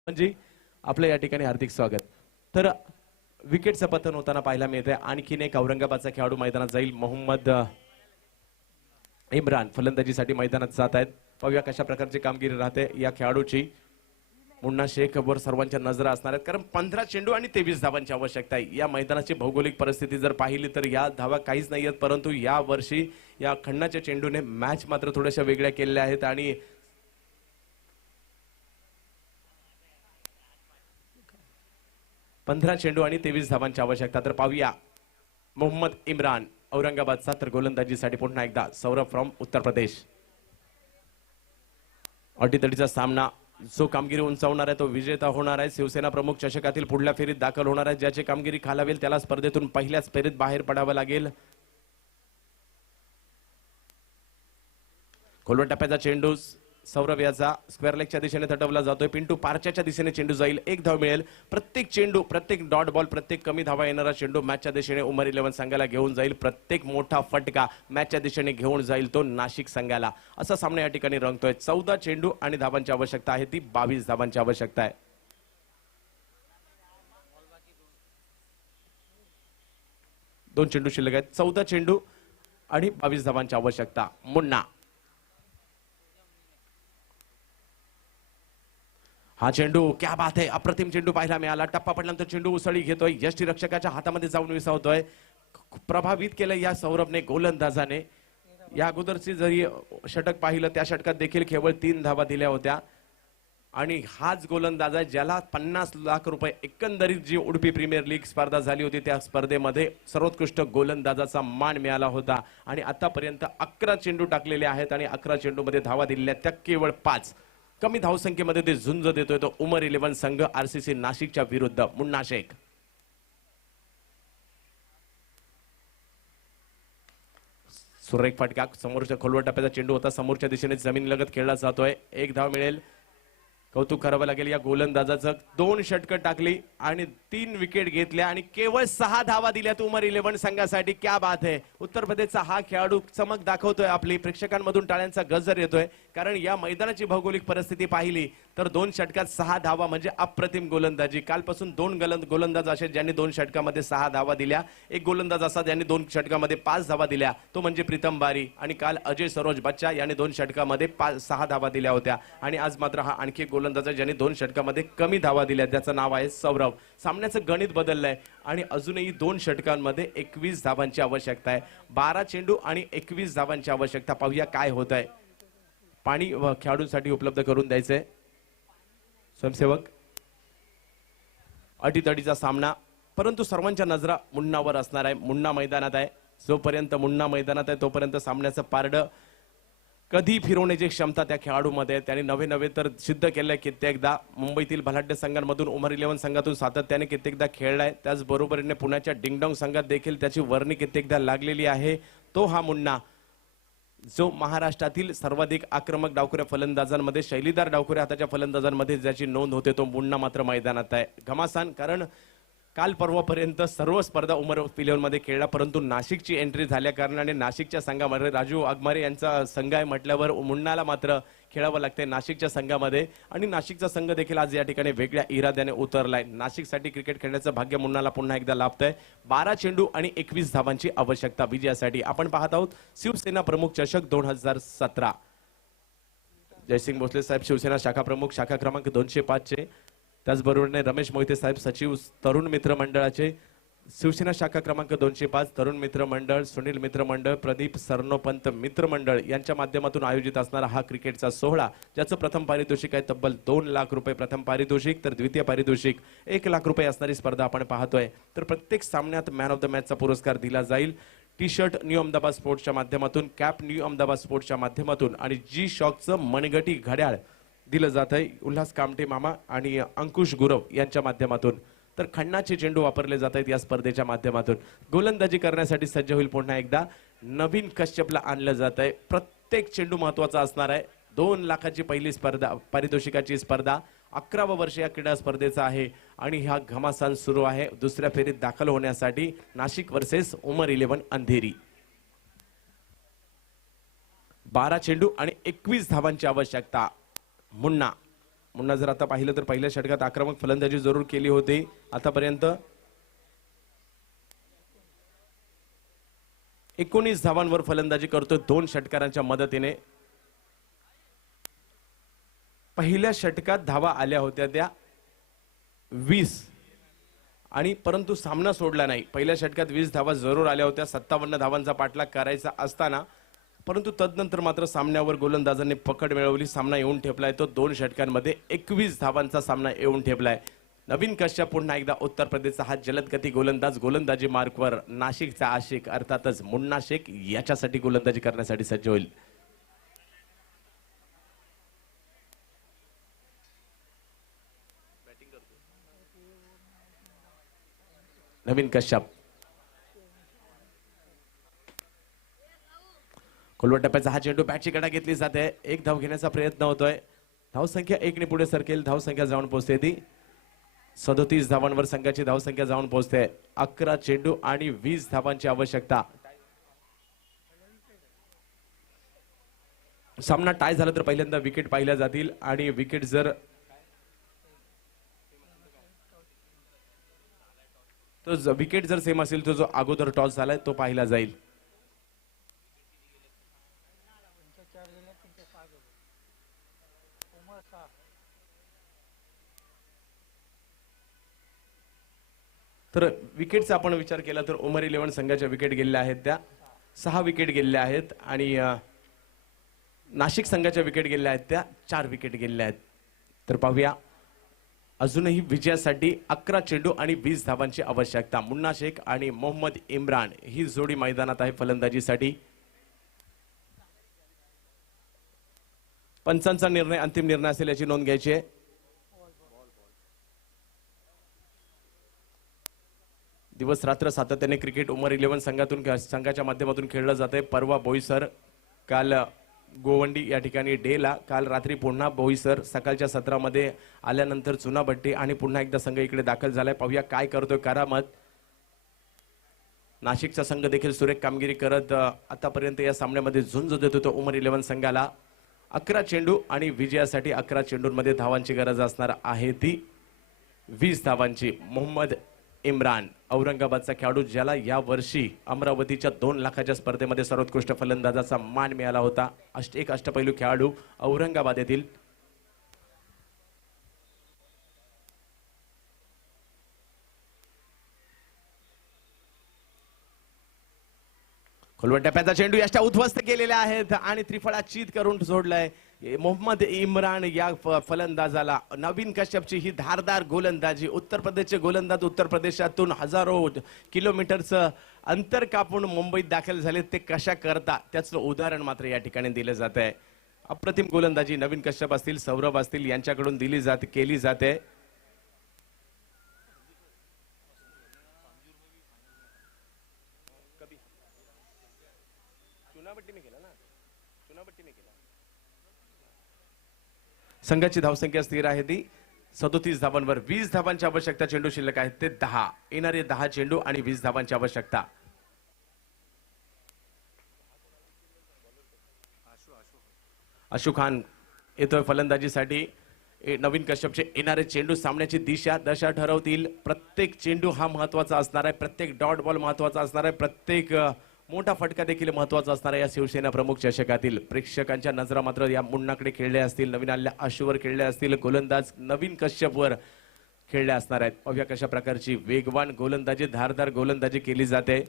म्हणजे आपलं या ठिकाणी हार्दिक स्वागत. तर विकेटचं पतन होताना पाहायला मिळतंय. आणखीन एक औरंगाबादचा खेळाडू मैदानात जाईल. मोहम्मद इम्रान फलंदाजीसाठी मैदानात जात आहेत. पाहूया कशा प्रकारची कामगिरी राहते या खेळाडूची. मुन्ना शेख वर सर्वांच्या नजरा असणार आहेत, कारण 15 चेंडू आणि 23 धावांची आवश्यकता आहे. या मैदानाची भौगोलिक परिस्थिती जर पाहिली तर या धावा काहीच नाहीयेत, परंतु या वर्षी या खंडाच्या चेंडूने मॅच मात्र थोड्याशा वेगळ्या केलेल्या आहेत आणि पंधरा चेंडू आणि 23 धावांची आवश्यकता. तर पाहूया मोहम्मद इम्रान औरंगाबादचा, तर गोलंदाजीसाठी पुन्हा एकदा सौरभ फ्रॉम उत्तर प्रदेश. अटीतटीचा सामना. जो कामगिरी उंचावणार आहे तो विजेता होणार आहे. शिवसेना प्रमुख चषकातील पुढल्या फेरीत दाखल होणार आहे. ज्याची कामगिरी खालावेल त्याला स्पर्धेतून पहिल्याच फेरीत बाहेर पडावं लागेल. खोलवर टप्प्याचा चेंडू सौरभ याचा स्क्वेअर लेगच्या दिशेने थटवला जातोय. पिंटू पारच्याच्या दिशेने चेंडू जाईल. 1 धाव मिळेल. प्रत्येक चेंडू, प्रत्येक डॉट बॉल, प्रत्येक कमी धावा येणारा चेंडू मॅचच्या दिशेने उमर 11 संघाला घेऊन जाईल. प्रत्येक मोठा फटका मॅचच्या दिशेने घेऊन जाईल तो नाशिक संघाला. असा सामना या ठिकाणी रंगतोय. 14 चेंडू आणि धावांची आवश्यकता आहे ती 22 धावांची आवश्यकता आहे. दोन चेंडू शिल्लक आहेत. 14 चेंडू आणि 22 धावांची आवश्यकता. मुन्ना. हा चेंडू क्या बात आहे, अप्रतिम चेंडू पाहायला मिळाला. टप्पा पडल्यानंतर चेंडू उसळी घेतोय. यष्टीरक्षकाच्या हातामध्ये जाऊन विसावतोय. प्रभावित केलं या सौरभने गोलंदाजाने. या अगोदरची जरी षटक पाहिलं त्या षटकात देखील केवळ 3 धावा दिल्या होत्या आणि हाच गोलंदाज आहे ज्याला 50 लाख रुपये एकंदरीत जी उडुपी प्रीमियर लीग स्पर्धा झाली होती त्या स्पर्धेमध्ये सर्वोत्कृष्ट गोलंदाजाचा मान मिळाला होता. आणि आतापर्यंत 11 चेंडू टाकलेले आहेत आणि 11 चेंडूमध्ये धावा दिलेल्या त्या केवळ 5. कमी धावसंख्येमध्ये ते झुंज देतोय तो उमर 11 संघ आरसीसी नाशिकच्या विरुद्ध. मुन्ना शेख. सुरेख फटका. समोरच्या खोलवर टप्प्याचा चेंडू होता. समोरच्या दिशेने जमीन लगत खेळला जातोय. 1 धाव मिळेल. कौतुक करावं लागेल या गोलंदाजाचं. 2 षटकं टाकली आणि 3 विकेट घेतल्या आणि केवळ 6 धावा दिल्यात उमर 11 संघासाठी. क्या बात आहे. उत्तर प्रदेशचा हा खेळाडू चमक दाखवतोय आपली. प्रेक्षकांमधून टाळ्यांचा गजर येतोय, कारण या मैदानाची भौगोलिक परिस्थिती पाहिली तर 2 षटकात 6 धावा म्हणजे अप्रतिम गोलंदाजी. कालपासून 2 गोलंदाज असे ज्यांनी 2 षटकामध्ये 6 धावा दिल्या. एक गोलंदाज असा ज्यांनी 2 षटकामध्ये 5 धावा दिल्या, तो म्हणजे प्रीतम बारी. आणि काल अजय सरोज बच्चा यांनी 2 षटकामध्ये 6 धावा दिल्या होत्या. आणि आज मात्र हा आणखी गोलंदाज आहे ज्यांनी 2 षटकामध्ये कमी धावा दिल्या, ज्याचं नाव आहे सौरभ. सामन्याचं गणित बदललंय आणि अजूनही 2 षटकांमध्ये 21 धावांची आवश्यकता आहे. 12 चेंडू आणि 21 धावांची आवश्यकता. पाहूया काय होत आहे. पाणी खेळाडूंसाठी उपलब्ध करून द्यायचंय स्वयंसेवक. अटीतटीचा सामना, परंतु सर्वांच्या नजरा मुन्नावर असणार आहे. मुन्ना मैदानात आहे. जोपर्यंत मुन्ना मैदानात आहे तोपर्यंत सामन्याचं पारडं कधी फिरवण्याची क्षमता त्या खेळाडूमध्ये. त्याने नवे तर सिद्ध केलंय कित्येकदा. मुंबईतील बलाढ्य संघांमधून उमर 11 संघातून सातत्याने कित्येकदा खेळलाय. त्याचबरोबरीने पुण्याच्या डिंगडॉंग संघात देखील त्याची वर्णी कित्येकदा लागलेली आहे. तो हा मुन्ना जो महाराष्ट्रातील सर्वाधिक आक्रमक डावखुऱ्या फलंदाजांमध्ये, शैलीदार डावखुऱ्या हाताच्या फलंदाजांमध्ये ज्याची नोंद होते तो मुन्ना मात्र मैदानात आहे. घमासान, कारण काल परवापर्यंत सर्व स्पर्धा उमर 11 मध्ये खेळला, परंतु नाशिकची एंट्री झाल्या कारणाने नाशिकच्या संघामध्ये राजू आगमारे यांचा संघ आहे म्हटल्यावर मुन्नाला मात्र खेळावं लागतंय नाशिकच्या संघामध्ये. आणि नाशिकचा संघ देखील आज या ठिकाणी वेगळ्या इराद्याने उतरलाय. नाशिकसाठी क्रिकेट खेळण्याचं भाग्य मुन्नाला पुन्हा एकदा लाभतंय. 12 चेंडू आणि 21 धावांची आवश्यकता विजयासाठी. आपण पाहत आहोत शिवसेना प्रमुख चषक 2017. जयसिंग भोसले साहेब शिवसेना शाखा प्रमुख, शाखा क्रमांक 205 चे. त्याचबरोबर रमेश मोहिते साहेब सचिव तरुण मित्र मंडळाचे, शिवसेना शाखा क्रमांक 205 तरुण मित्र मंडळ, सुनील मित्र मंडळ, प्रदीप सरनोपंत मित्र मंडळ यांच्या माध्यमातून आयोजित असणारा हा क्रिकेटचा सोहळा, ज्याचं प्रथम पारितोषिक आहे तब्बल 2 लाख रुपये प्रथम पारितोषिक, तर द्वितीय पारितोषिक 1 लाख रुपये असणारी स्पर्धा आपण पाहतोय. तर प्रत्येक सामन्यात मॅन ऑफ द मॅचचा पुरस्कार दिला जाईल. टी शर्ट न्यू अहमदाबाद स्पोर्ट्सच्या माध्यमातून, कॅप न्यू अहमदाबाद स्पोर्ट्सच्या माध्यमातून आणि जी शॉकचं मनगटी घड्याळ दिलं जात आहे उल्हास कामटे मामा आणि अंकुश गुरव यांच्या माध्यमातून. तर खण्णाचे चेंडू वापरले जात आहेत या स्पर्धेच्या माध्यमातून. गोलंदाजी करण्यासाठी सज्ज होईल पुन्हा एकदा नवीन कश्यपला आणलं जात आहे. प्रत्येक चेंडू महत्वाचा असणार आहे. 2 लाखाची पहिली स्पर्धा, पारितोषिकाची स्पर्धा. 11वं वर्ष या क्रीडा स्पर्धेचा आहे आणि हा घमासान सुरू आहे दुसऱ्या फेरीत दाखल होण्यासाठी. नाशिक वर्सेस उमर 11 अंधेरी. 12 चेंडू आणि 21 धावांची आवश्यकता. मुन्ना मुन्ना जर आता पाहिलं तर पहिल्या षटकात आक्रमक फलंदाजी जरूर केली होती आतापर्यंत. 19 धावांवर फलंदाजी करतोय 2 षटकारांच्या मदतीने. पहिल्या षटकात धावा आल्या होत्या त्या 20 आणि परंतु सामना सोडला नाही. पहिल्या षटकात 20 धावा जरूर आल्या होत्या 57 धावांचा पाठलाग करायचा असताना, परंतु तदनंतर मात्र सामन्यावर गोलंदाजांनी पकड मिळवली. सामना येऊन ठेपलाय तो 2 षटकांमध्ये 21 धावांचा सामना येऊन ठेपलाय. नवीन कश्यप पुन्हा एकदा उत्तर प्रदेशचा हा जलदगती गोलंदाज गोलंदाजी मार्कवर नाशिकचा आशिक अर्थातच मुन्ना शेख याच्यासाठी गोलंदाजी करण्यासाठी सज्ज होईल. नवीन कश्यप खोलवट टप्प्याचा हा चेंडू बॅटची कडा घेतली जाते. 1 धाव घेण्याचा प्रयत्न होतोय. धावसंख्या 1 ने पुढे सरकेल. धावसंख्या जाऊन पोहोचते ती 37 धावांवर संघाची धावसंख्या जाऊन पोहोचते. 11 चेंडू आणि 20 धावांची आवश्यकता. सामना टाय झाला तर पहिल्यांदा विकेट पाहिल्या जातील आणि विकेट जर तो विकेट जर सेम असेल तर जो अगोदर टॉस झालाय तो पाहिला जाईल. तर विकेटचा आपण विचार केला तर उमर 11 संघाच्या विकेट गेलेल्या आहेत त्या 6 विकेट गेलेल्या आहेत आणि नाशिक संघाच्या विकेट गेलेल्या आहेत त्या 4 विकेट गेलेल्या आहेत. तर पाहूया अजूनही विजयासाठी 11 चेंडू आणि 20 धावांची आवश्यकता. मुन्ना शेख आणि मोहम्मद इम्रान ही जोडी मैदानात आहे फलंदाजीसाठी. पंचांचा निर्णय अंतिम निर्णय असेल याची नोंद घ्यायची आहे. दिवस रात्र सातत्याने क्रिकेट उमर 11 संघाच्या माध्यमातून खेळलं जाते. परवा बोईसर, काल गोवंडी या ठिकाणी डेला, काल रात्री पुन्हा बोईसर, सकाळच्या सत्रामध्ये आल्यानंतर चुनाभट्टी आणि पुन्हा एकदा संघ इकडे दाखल झालाय. पाहूया काय करतोय करामत. नाशिकचा संघ देखील सुरेख कामगिरी करत आतापर्यंत या सामन्यामध्ये झुंज देत होतो उमर 11 संघाला. 11 चेंडू आणि विजयासाठी 11 चेंडूंमध्ये धावांची गरज असणार आहे ती 20 धावांची. मोहम्मद इम्रान औरंगाबादचा खेळाडू ज्याला या वर्षी अमरावतीच्या 2 लाखाच्या स्पर्धेमध्ये सर्वोत्कृष्ट फलंदाजाचा मान मिळाला होता. एक अष्टपैलू खेळाडू औरंगाबाद येथील. खोलवट टप्प्याचा चेंडू यष्टा उद्ध्वस्त केलेल्या आहेत आणि त्रिफळा चीत करून सोडलाय मोहम्मद इम्रान या फलंदाजाला. नवीन कश्यपची ही धारदार गोलंदाजी. उत्तर प्रदेशचे गोलंदाज उत्तर प्रदेशातून हजारो किलोमीटरचं अंतर कापून मुंबईत दाखल झाले ते कशा करता त्याचं उदाहरण मात्र या ठिकाणी दिलं जात आहे. अप्रतिम गोलंदाजी नवीन कश्यप असतील, सौरभ असतील यांच्याकडून केली जाते. संघाची धावसंख्या स्थिर आहे ती 37 धावांवर. 20 धावांची आवश्यकता. चेंडू शिल्लक आहेत ते 10. येणारे 10 चेंडू आणि 20 धावांची आवश्यकता. आशू खान येतोय फलंदाजीसाठी. नवीन कश्यपचे येणारे चेंडू सामन्याची दशा ठरवतील. प्रत्येक चेंडू हा महत्वाचा असणार आहे. प्रत्येक डॉट बॉल महत्वाचा असणार आहे. प्रत्येक मोठा फटका देखील महत्वाचा असणार आहे. या शिवसेना प्रमुख चषकातील प्रेक्षकांच्या नजरा मात्र या मुन्नाकडे खेळल्या असतील. नवीन आलेल्या आशूवर खेळले असतील. गोलंदाज नवीन कश्यपवर खेळले असणार आहेत. पाहूया कशा प्रकारची वेगवान गोलंदाजी, धारदार गोलंदाजी केली जाते.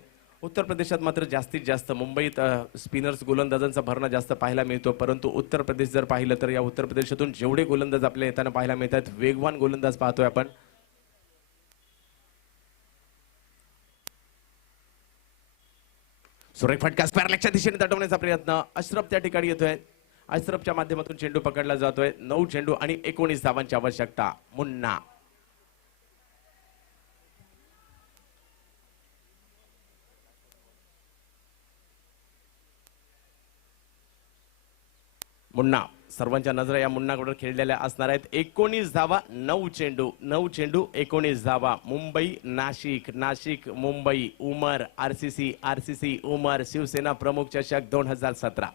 उत्तर प्रदेशात मात्र जास्तीत जास्त मुंबईत स्पिनर्स गोलंदाजांचा भरणा जास्त पाहायला मिळतो. परंतु उत्तर प्रदेश जर पाहिलं तर या उत्तर प्रदेशातून जेवढे गोलंदाज आपल्याला येताना पाहायला मिळतात वेगवान गोलंदाज पाहतोय आपण. सुरेख फटका स्क्वेअरलेगच्या दिशेने दटवण्याचा प्रयत्न. अशरफ त्या ठिकाणी येतोय. अशरफच्या माध्यमातून चेंडू पकडला जातोय. 9 चेंडू आणि 19 धावांची आवश्यकता. मुन्ना मुन्ना सर्वांच्या नजरा या मुन्नाकडे खेळलेल्या असणार आहेत. 19 धावा 9 चेंडू 19 धावा. मुंबई नाशिक, नाशिक मुंबई, उमर आरसीसी, आरसीसी उमर शिवसेना प्रमुख चषक 2017.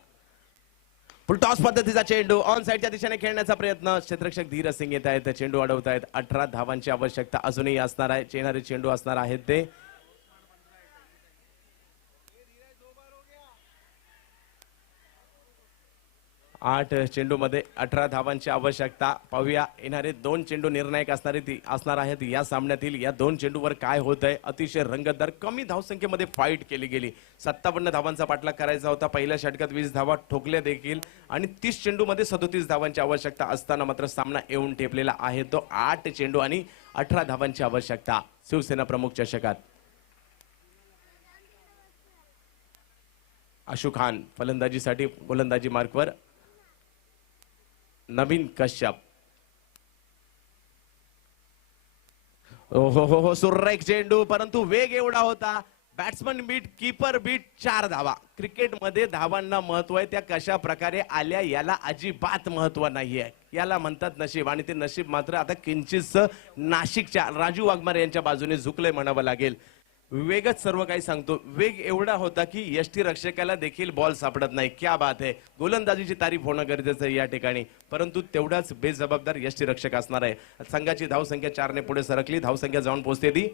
फुलटॉस पद्धतीचा चेंडू ऑन साईडच्या दिशेने खेळण्याचा प्रयत्न. क्षेत्ररक्षक धीरज सिंग येत आहेत, चेंडू अडवत आहेत. 18 धावांची आवश्यकता अजूनही असणार आहे. येणारे चेंडू असणार आहेत ते 8 चेंडू मध्ये 18 धावांची आवश्यकता. पाहूया येणारे 2 चेंडू निर्णायक असणार आहेत या सामन्यातील. या 2 चेंडूवर काय होत आहे. अतिशय रंगतदार कमी धावसंख्येमध्ये फाईट केली गेली. 57 धावांचा पाठलाग करायचा होता. पहिल्या षटकात 20 धावा ठोकल्या देखील आणि 30 चेंडू मध्ये 37 धावांची आवश्यकता असताना मात्र सामना येऊन ठेपलेला आहे तो. 8 चेंडू आणि 18 धावांची आवश्यकता शिवसेना प्रमुख चषकात. आशू खान फलंदाजीसाठी गोलंदाजी मार्कवर. नवीन कश्यप. हो सुरेख चेंडू परंतु वेग एवढा होता. बॅट्समन बीट कीपर बीट 4 धावा. क्रिकेटमध्ये धावांना महत्व आहे. त्या कशा प्रकारे आल्या याला अजिबात महत्व नाहीये. याला म्हणतात नशीब आणि ते नशीब मात्र आता किंचित नाशिकच्या राजू वाघमारे यांच्या बाजूने झुकलंय म्हणावं लागेल. वेगच सर्व काही सांगतो. वेग एवढा होता की यष्टी रक्षकाला देखील बॉल सापडत नाही. क्या बात आहे. गोलंदाजीची तारीफ होणं गरजेचं आहे या ठिकाणी. परंतु तेवढाच बेजबाबदार यष्टी रक्षक असणार आहे. संघाची धावसंख्या 4 ने पुढे सरकली. धावसंख्या जाऊन पोहोचते ती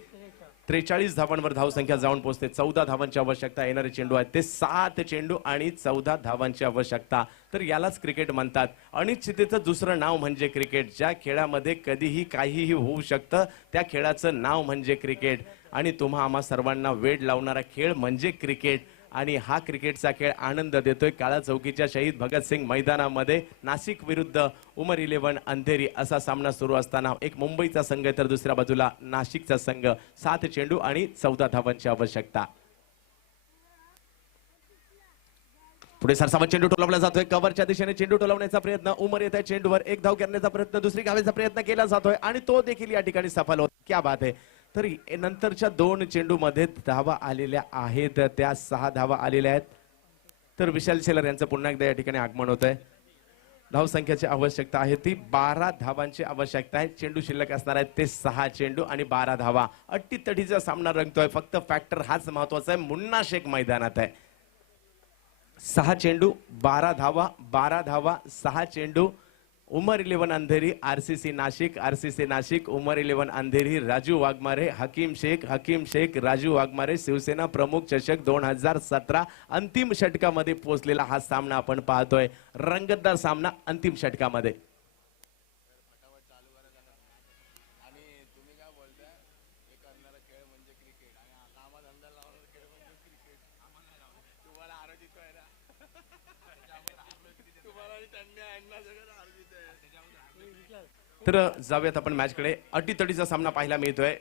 43 धावांवर धावसंख्या जाऊन पोहोचते. 14 धावांची आवश्यकता. येणारे चेंडू आहेत ते 7 चेंडू आणि 14 धावांची आवश्यकता. तर यालाच क्रिकेट म्हणतात. अनिश्चिततेचं दुसरं नाव म्हणजे क्रिकेट. ज्या खेळामध्ये कधीही काहीही होऊ शकतं त्या खेळाचं नाव म्हणजे क्रिकेट. आणि तुम्हा आम्हा सर्वांना वेड लावणारा खेळ म्हणजे क्रिकेट. आणि हा क्रिकेटचा खेळ आनंद देतोय. काळा चौकीच्या शहीद भगतसिंग मैदानामध्ये नाशिक विरुद्ध उमर 11 अंधेरी असा सामना सुरू असताना एक मुंबईचा संघ तर दुसऱ्या बाजूला नाशिकचा संघ. 7 चेंडू आणि 14 धावांची आवश्यकता. पुढे सरसावत चेंडू टोलवला जातोय. कव्हरच्या दिशेने चेंडू टोलवण्याचा प्रयत्न. उमर येत आहे चेंडूवर. एक धाव करण्याचा प्रयत्न, दुसरी घावायचा प्रयत्न केला जातोय आणि तो देखील या ठिकाणी सफल होत. क्या बात आहे. तर नंतरच्या 2 चेंडू मध्ये धावा आलेल्या आहेत. त्या 6 धावा आलेल्या आहेत. तर विशाल शेलर यांचं पुन्हा एकदा या ठिकाणी आगमन होत आहे. धावसंख्येची आवश्यकता आहे ती 12 धावांची आवश्यकता आहे. चेंडू शिल्लक असणार आहेत ते 6 चेंडू आणि 12 धावा. अट्टीतटीचा सामना रंगतोय. फक्त फॅक्टर हाच महत्वाचा आहे. मुन्ना शेख मैदानात आहे. 6 चेंडू 12 धावा. 12 धावा 6 चेंडू. उमर 11 अंधेरी आरसीसी नाशिक उमर 11 अंधेरी राजू वाघमारे हकीम शेख राजू वाघमारे शिवसेना प्रमुख चषक 2017 अंतिम षटकामध्ये पोहोचलेला हा सामना आपण पाहतोय. रंगतदार सामना अंतिम षटकामध्ये. तर जाऊयात आपण मॅचकडे. अटीतटीचा सामना पाहायला मिळतोय.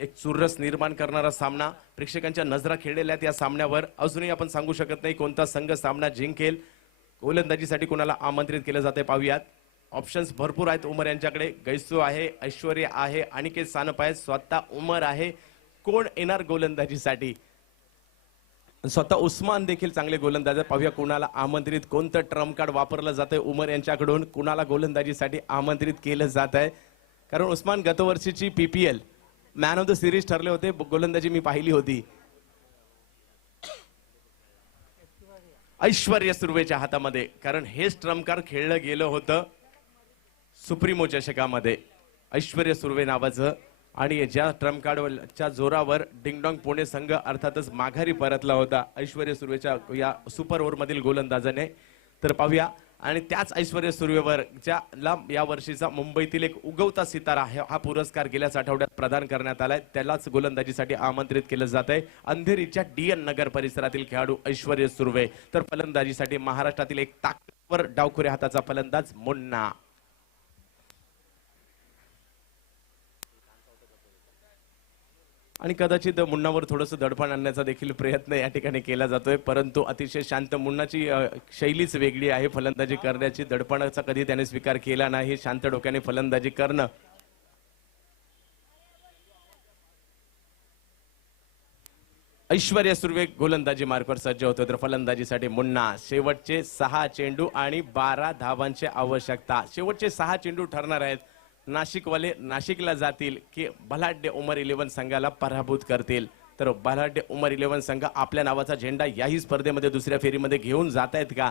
एक चुरस निर्माण करणारा सामना. प्रेक्षकांच्या नजरा खेळलेल्या आहेत या सामन्यावर. अजूनही आपण सांगू शकत नाही कोणता संघ सामना जिंकेल. गोलंदाजीसाठी कोणाला आमंत्रित केलं जाते पाहूयात. ऑप्शन्स भरपूर आहेत उमर यांच्याकडे. गैसू आहे, ऐश्वर्या आहे, अनिकेत सानप आहे, स्वतः उमर आहे. कोण येणार गोलंदाजीसाठी. स्वतः उस्मान देखील चांगले गोलंदाज. पाहूया कुणाला आमंत्रित, कोणतं ट्रम्प कार्ड वापरलं जातंय उमर यांच्याकडून. कुणाला गोलंदाजीसाठी आमंत्रित केलं जात आहे. कारण उस्मान गतवर्षीची PPL man of the series ठरले होते. गोलंदाजी मी पाहिली होती. ऐश्वर्या सुर्वेच्या हातामध्ये. कारण हेच ट्रम्प कार्ड खेळलं गेलं होतं सुप्रीमो चषकामध्ये. ऐश्वर्या सुर्वे नावाचं. आणि ज्या ट्रम्प कार्डच्या जोरावर डिंगडॉंग पुणे संघ अर्थातच माघारी परतला होता ऐश्वर्या सुर्वेच्या या सुपर ओव्हर मधील गोलंदाजाने. तर पाहूया. आणि त्याच ऐश्वर्या सुर्वेवर ज्याला या वर्षीचा मुंबईतील एक उगवता सितारा हा पुरस्कार गेल्याच आठवड्यात प्रदान करण्यात आलाय त्यालाच गोलंदाजीसाठी आमंत्रित केलं जात आहे. अंधेरीच्या DN नगर परिसरातील खेळाडू ऐश्वर्या सुर्वे. तर फलंदाजीसाठी महाराष्ट्रातील एक ताकदवर डावखुऱ्या हाताचा फलंदाज मुन्ना. आणि कदाचित मुन्नावर थोडंसं दडपण आणण्याचा देखील प्रयत्न या ठिकाणी केला जातोय. परंतु अतिशय शांत. मुन्नाची शैलीच वेगळी आहे फलंदाजी करण्याची. दडपणाचा कधी त्याने स्वीकार केला नाही. शांत डोक्याने फलंदाजी करणं. ऐश्वर्या सुर्वे गोलंदाजी मार्कवर सज्ज होतो. तर फलंदाजीसाठी मुन्ना. शेवटचे 6 चेंडू आणि 12 धावांची आवश्यकता. शेवटचे 6 चेंडू ठरणार आहेत. नाशिकवाले नाशिकला जातील की बलाढ्य उमर 11 संघाला पराभूत करतील. तर बलाढ्य उमर 11 संघ आपल्या नावाचा झेंडा याही स्पर्धेमध्ये दुसऱ्या फेरीमध्ये घेऊन जात आहेत का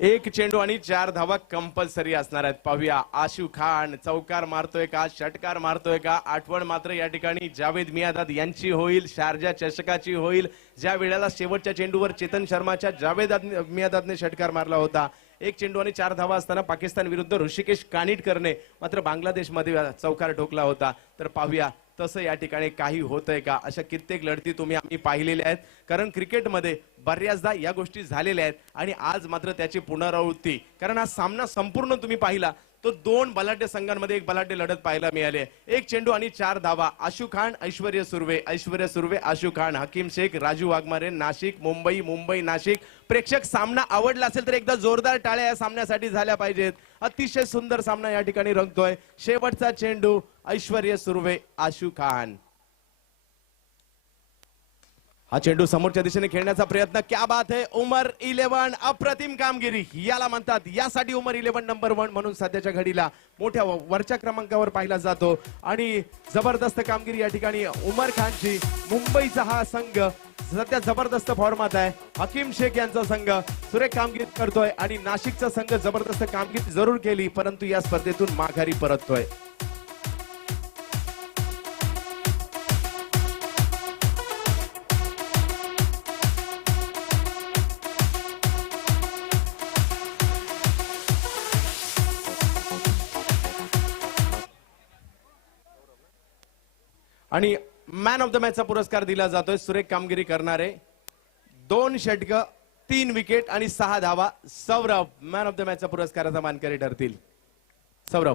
एक चेंडू आणि 4 धावा कंपल्सरी असणार आहेत. पाहूया आशू खान चौकार मारतोय का, षटकार मारतोय का. आठवण मात्र या ठिकाणी जावेद मियादाद यांची होईल, शारजा चषकाची होईल. ज्या वेळेला शेवटच्या चेंडूवर चेतन शर्माच्या जावेद मियादादने षटकार मारला होता. एक चेंडू आणि 4 धावा असताना पाकिस्तान विरुद्ध ऋषिकेश कानिटकरने मात्र बांगलादेशमध्ये चौकार ठोकला होता. तर पाहूया तसं या ठिकाणी काही होतंय का. अशा कित्येक लढती आम्ही पाहिलेल्या आहेत, कारण क्रिकेटमध्ये बऱ्याचदा या गोष्टी झालेल्या आहेत आणि आज मात्र त्याची पुनरावृत्ती. कारण हा सामना संपूर्ण तुम्ही पाहिला तो 2 बलाढ्य संघांमध्ये एक बलाढ्य लढत पाहायला मिळाली. एक चेंडू आणि 4 धावा. आशू खान ऐश्वर्य सुर्वे आशू खान, हकीम शेख, राजू वाघमारे, नाशिक मुंबई नाशिक. प्रेक्षक सामना आवडला असेल तर एकदा जोरदार टाळ्या या सामन्यासाठी झाल्या पाहिजेत. अतिशय सुंदर सामना या ठिकाणी रंगतोय. शेवटचा चेंडू ऐश्वर्य सुर्वे आशू खान. हा चेंडू समोरच्या दिशेने खेळण्याचा प्रयत्न. क्या बात है. उमर 11 अप्रतिम कामगिरी याला म्हणतात. यासाठी उमर 11 नंबर 1 म्हणून सध्याच्या घडीला मोठ्या वरच्या क्रमांकावर पाहिला जातो आणि जबरदस्त कामगिरी या ठिकाणी उमर खानची. मुंबईचा हा संघ सध्या जबरदस्त फॉर्मात आहे. हकीम शेख यांचा संघ सुरेख कामगिरी करतोय आणि नाशिकचा संघ जबरदस्त कामगिरी जरूर केली परंतु या स्पर्धेतून माघारी परततोय. आणि मॅन ऑफ द मॅचचा पुरस्कार दिला जातोय सुरेख कामगिरी करणारे 2 षटकं 3 विकेट आणि 6 धावा. सौरभ मॅन ऑफ द मॅचचा पुरस्काराचा मानकरी ठरतील. सौरभ.